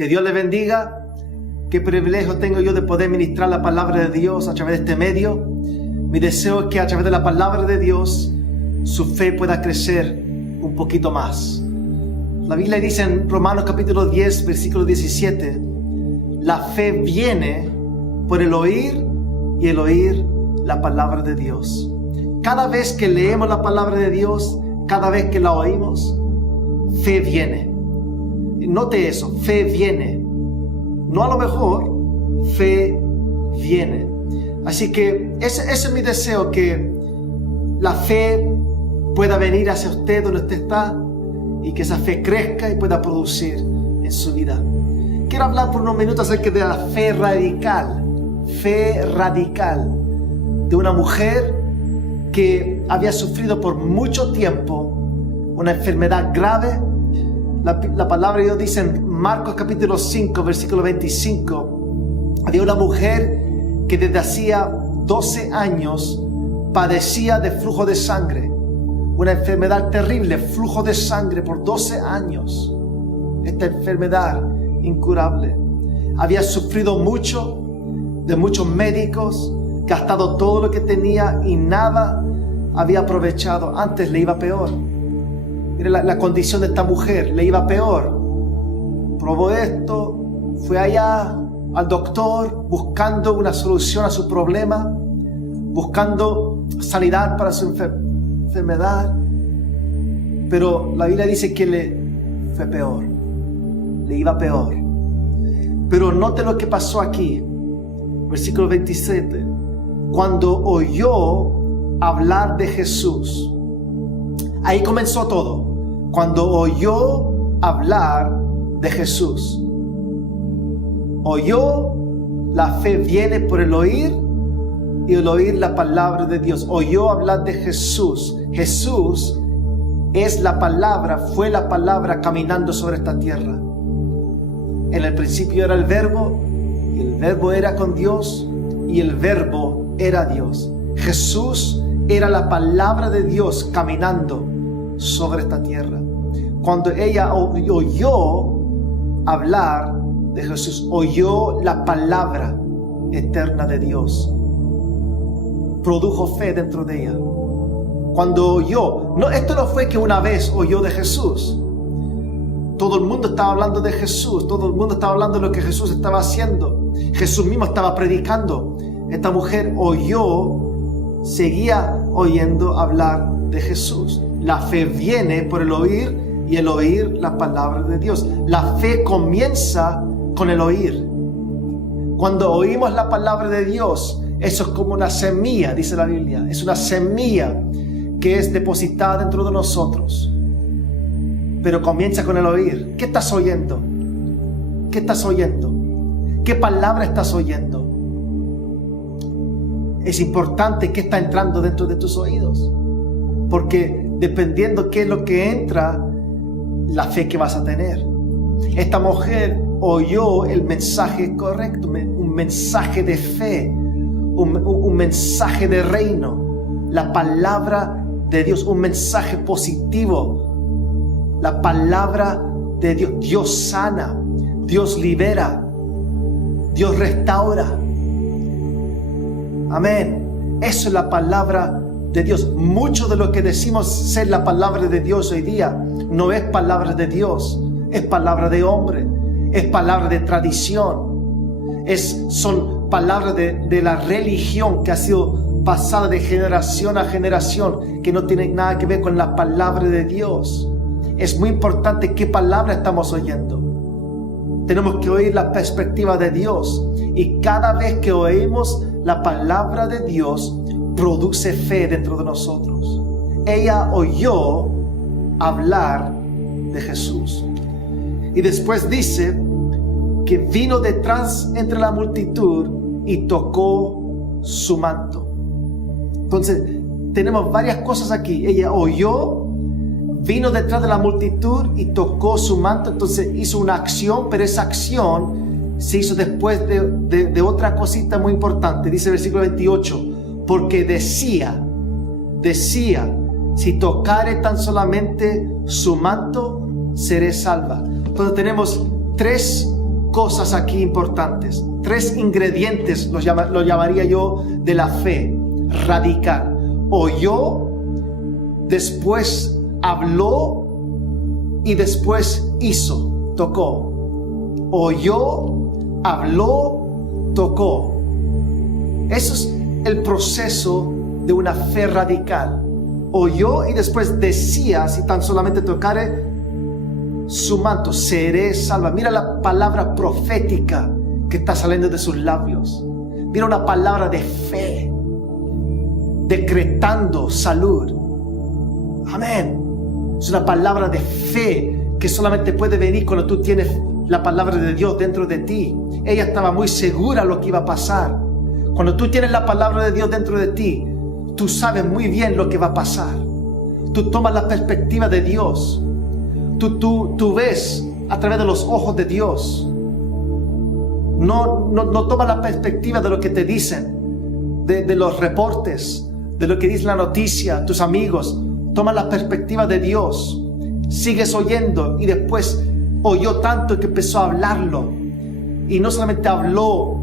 Que Dios le bendiga. Qué privilegio tengo yo de poder ministrar la palabra de Dios a través de este medio. Mi deseo es que a través de la palabra de Dios su fe pueda crecer un poquito más. La Biblia dice en Romanos capítulo 10, versículo 17, la fe viene por el oír y el oír la palabra de Dios. Cada vez que leemos la palabra de Dios, cada vez que la oímos, fe viene. Note eso, fe viene. No a lo mejor, fe viene. Así que ese es mi deseo, que la fe pueda venir hacia usted donde usted está y que esa fe crezca y pueda producir en su vida. Quiero hablar por unos minutos acerca de la fe radical de una mujer que había sufrido por mucho tiempo una enfermedad grave. La palabra de Dios dice en Marcos capítulo 5, versículo 25, había una mujer que desde hacía 12 años padecía de flujo de sangre, una enfermedad terrible, flujo de sangre por 12 años, esta enfermedad incurable. Había sufrido mucho, de muchos médicos, gastado todo lo que tenía y nada había aprovechado. Antes le iba peor. Mire la condición de esta mujer, le iba peor. Probó esto, fue allá al doctor buscando una solución a su problema, buscando sanidad para su enfermedad, pero la Biblia dice que le fue peor, le iba peor. Pero note lo que pasó aquí, versículo 27, cuando oyó hablar de Jesús. Ahí comenzó todo. Cuando oyó hablar de Jesús. Oyó, la fe viene por el oír y el oír la palabra de Dios. Oyó hablar de Jesús. Jesús es la palabra, fue la palabra caminando sobre esta tierra. En el principio era el verbo, y el verbo era con Dios, y el verbo era Dios. Jesús era la palabra de Dios caminando sobre esta tierra. Cuando ella oyó hablar de Jesús, oyó la palabra eterna de Dios, produjo fe dentro de ella. Cuando oyó, esto no fue que una vez oyó de Jesús. Todo el mundo estaba hablando de Jesús, todo el mundo estaba hablando de lo que Jesús estaba haciendo. Jesús mismo estaba predicando. Esta mujer oyó, seguía oyendo hablar de Jesús. La fe viene por el oír y el oír la palabra de Dios. La fe comienza con el oír. Cuando oímos la palabra de Dios, eso es como una semilla, dice la Biblia. Es una semilla que es depositada dentro de nosotros. Pero comienza con el oír. ¿Qué estás oyendo? ¿Qué estás oyendo? ¿Qué palabra estás oyendo? Es importante qué está entrando dentro de tus oídos. Porque dependiendo qué es lo que entra, la fe que vas a tener. Esta mujer oyó el mensaje correcto, un mensaje de fe, un mensaje de reino, la palabra de Dios, un mensaje positivo, la palabra de Dios. Dios sana, Dios libera, Dios restaura. Amén. Eso es la palabra de Dios. Mucho de lo que decimos ser la palabra de Dios hoy día no es palabra de Dios, es palabra de hombre, es palabra de tradición, son palabras de la religión que ha sido pasada de generación a generación, que no tienen nada que ver con la palabra de Dios. Es muy importante qué palabra estamos oyendo. Tenemos que oír la perspectiva de Dios, y cada vez que oímos la palabra de Dios, produce fe dentro de nosotros. Ella oyó hablar de Jesús. Y después dice que vino detrás entre la multitud y tocó su manto. Entonces, tenemos varias cosas aquí. Ella oyó, vino detrás de la multitud y tocó su manto. Entonces hizo una acción, pero esa acción se hizo después de otra cosita muy importante. Dice el versículo 28, porque decía, si tocare tan solamente su manto, seré salva. Entonces tenemos tres cosas aquí importantes. 3 ingredientes lo llamaría yo de la fe radical. Oyó, después habló y después hizo, tocó. Oyó, habló, tocó. Eso es el proceso de una fe radical. Oyó y después decía, si tan solamente tocare su manto, seré salva. Mira la palabra profética que está saliendo de sus labios. Mira una palabra de fe, decretando salud. Amén. Es una palabra de fe que solamente puede venir cuando tú tienes la palabra de Dios dentro de ti. Ella estaba muy segura de lo que iba a pasar. Cuando tú tienes la palabra de Dios dentro de ti, tú sabes muy bien lo que va a pasar. Tú tomas la perspectiva de Dios. Tú ves a través de los ojos de Dios. No tomas la perspectiva de lo que te dicen, de los reportes, de lo que dice la noticia, tus amigos. Toma la perspectiva de Dios. Sigues oyendo y después oyó tanto que empezó a hablarlo. Y no solamente habló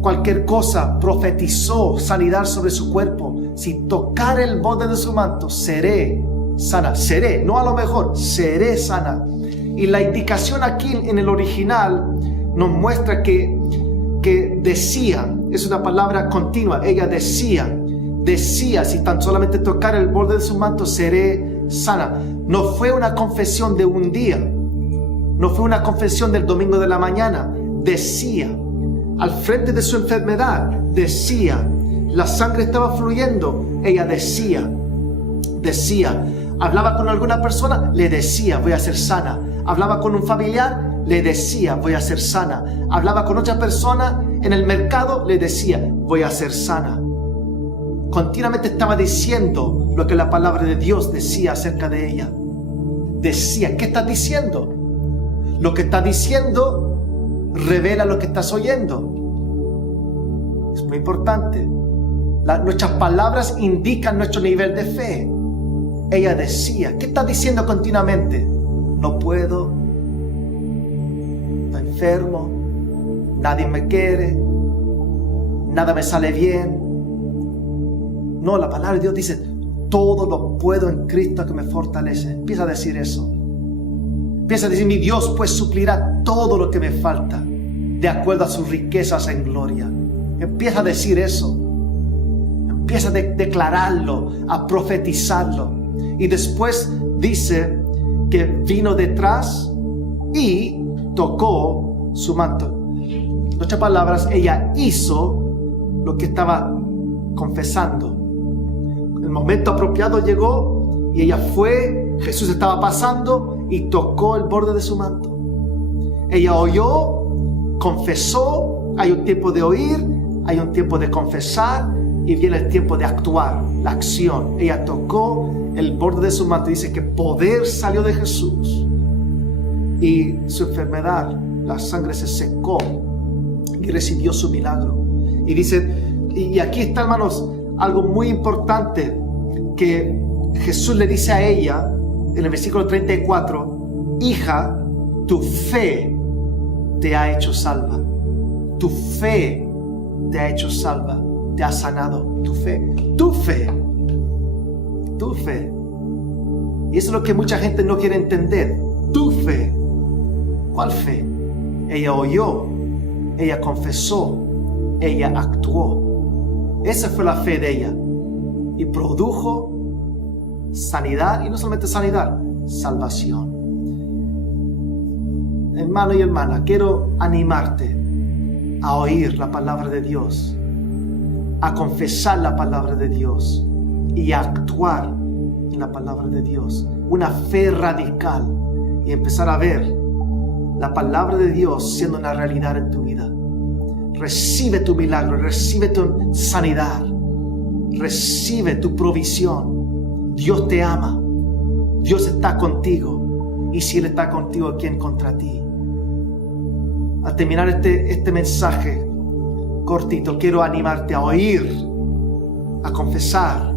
cualquier cosa, profetizó sanidad sobre su cuerpo. Si tocare el borde de su manto, seré sana. Seré, no a lo mejor, seré sana. Y la indicación aquí en el original nos muestra que decía, es una palabra continua. Ella decía, si tan solamente tocar el borde de su manto, seré sana. No fue una confesión de un día, no fue una confesión del domingo de la mañana. Decía, al frente de su enfermedad, decía, la sangre estaba fluyendo. Ella decía, hablaba con alguna persona, le decía, voy a ser sana. Hablaba con un familiar, le decía, voy a ser sana. Hablaba con otra persona en el mercado, le decía, voy a ser sana. Continuamente estaba diciendo lo que la palabra de Dios decía acerca de ella. Decía, ¿qué estás diciendo? Lo que estás diciendo revela lo que estás oyendo. Es muy importante. Nuestras palabras indican nuestro nivel de fe. Ella decía, ¿qué estás diciendo continuamente? No puedo, estoy enfermo, nadie me quiere, nada me sale bien. No, la palabra de Dios dice, todo lo puedo en Cristo que me fortalece. Empieza a decir eso. Empieza a decir, mi Dios pues suplirá todo lo que me falta, de acuerdo a sus riquezas en gloria. Empieza a decir eso. Empieza a declararlo, a profetizarlo. Y después dice que vino detrás y tocó su manto. En otras palabras, ella hizo lo que estaba confesando. El momento apropiado llegó y ella fue, Jesús estaba pasando y tocó el borde de su manto. Ella oyó, confesó. Hay un tiempo de oír, hay un tiempo de confesar y viene el tiempo de actuar, la acción. Ella tocó el borde de su manto y dice que poder salió de Jesús y su enfermedad, la sangre se secó y recibió su milagro. Y dice, y aquí está, hermanos, algo muy importante que Jesús le dice a ella en el versículo 34: hija, tu fe te ha hecho salva. Tu fe te ha hecho salva, te ha sanado. Tu fe, tu fe, tu fe. Y eso es lo que mucha gente no quiere entender. Tu fe. ¿Cuál fe? Ella oyó, ella confesó, ella actuó. Esa fue la fe de ella y produjo sanidad, y no solamente sanidad, salvación. Hermano y hermana, quiero animarte a oír la palabra de Dios, a confesar la palabra de Dios y a actuar en la palabra de Dios. Una fe radical y empezar a ver la palabra de Dios siendo una realidad en tu vida. Recibe tu milagro, recibe tu sanidad, recibe tu provisión. Dios te ama, Dios está contigo, y si Él está contigo, ¿quién contra ti? Al terminar este mensaje cortito, quiero animarte a oír, a confesar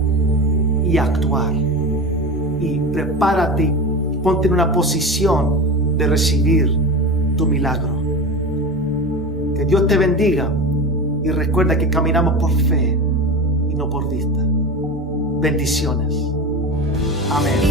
y a actuar. Y prepárate, ponte en una posición de recibir tu milagro. Que Dios te bendiga y recuerda que caminamos por fe y no por vista. Bendiciones. Amén.